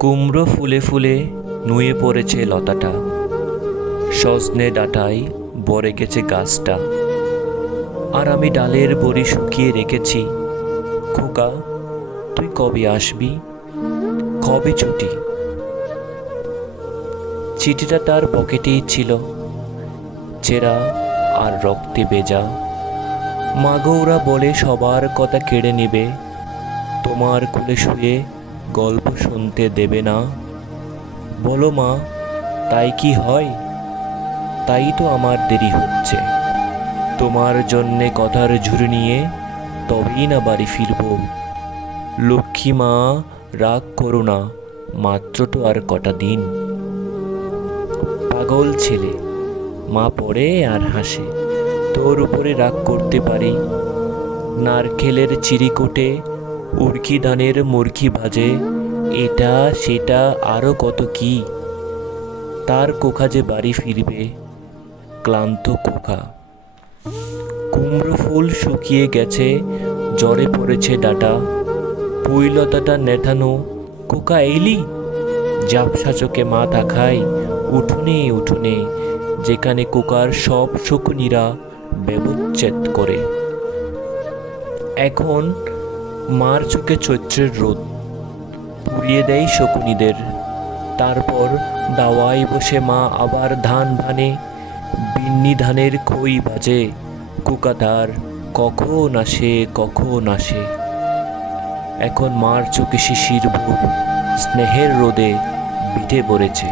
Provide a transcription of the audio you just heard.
কুমড়ো ফুলে ফুলে নুয়ে পড়েছে লতাটা, সজনে ডাঁটায় ভরে গেছে গাছটা। আর আমি ডালের বড়ি শুকিয়ে রেখেছি। খোকা, তুই কবে আসবি? কবে ছুটি? চিঠিটা তার পকেটেই ছিল, চেরা আর রক্তে ভেজা। মাগৌরা বলে সবার কথা কেড়ে নেবে, তোমার কোলে শুয়ে গল্প শুনতে দেবে না। বলো মা, তাই কি হয়? তাই তো আমার দেরি হচ্ছে। তোমার জন্যে কথার ঝুড়ি নিয়ে তবেই না বাড়ি ফিরব। লক্ষ্মী মা, রাগ করো না, মাত্র তো আর কটা দিন। পাগল ছেলে, মা পড়ে আর হাসে। তোর উপরে রাগ করতে পারি? নারকেলের চিরিকোটে উর্কি ধানের মুরকি ভাজে, এটা সেটা আরো কত কি। তার কোখা যে বাড়ি ফিরবে, ক্লান্ত কোখা। কুমড়ো ফুল শুকিয়ে গেছে, জ্বরে পড়েছে ডাটা। পুইলতাটা নেঠানো, কোকা এলি? ঝাপসা চোখে মা তাকায় উঠোনে উঠোনে, যেখানে কোকার সব শকুনিরা ব্যবচ্ছেদ করে। এখন মার চোখে চৈত্রের রোদ পুড়িয়ে দেয় শকুনিদের। তারপর দাওয়ায় বসে মা আবার ধান ভানে, বিন্নি ধানের খই বাজে। কুকাদার কখন আসে কখন আসে। এখন মার চোখে শিশির বুক স্নেহের রোদে বিটে পড়েছে।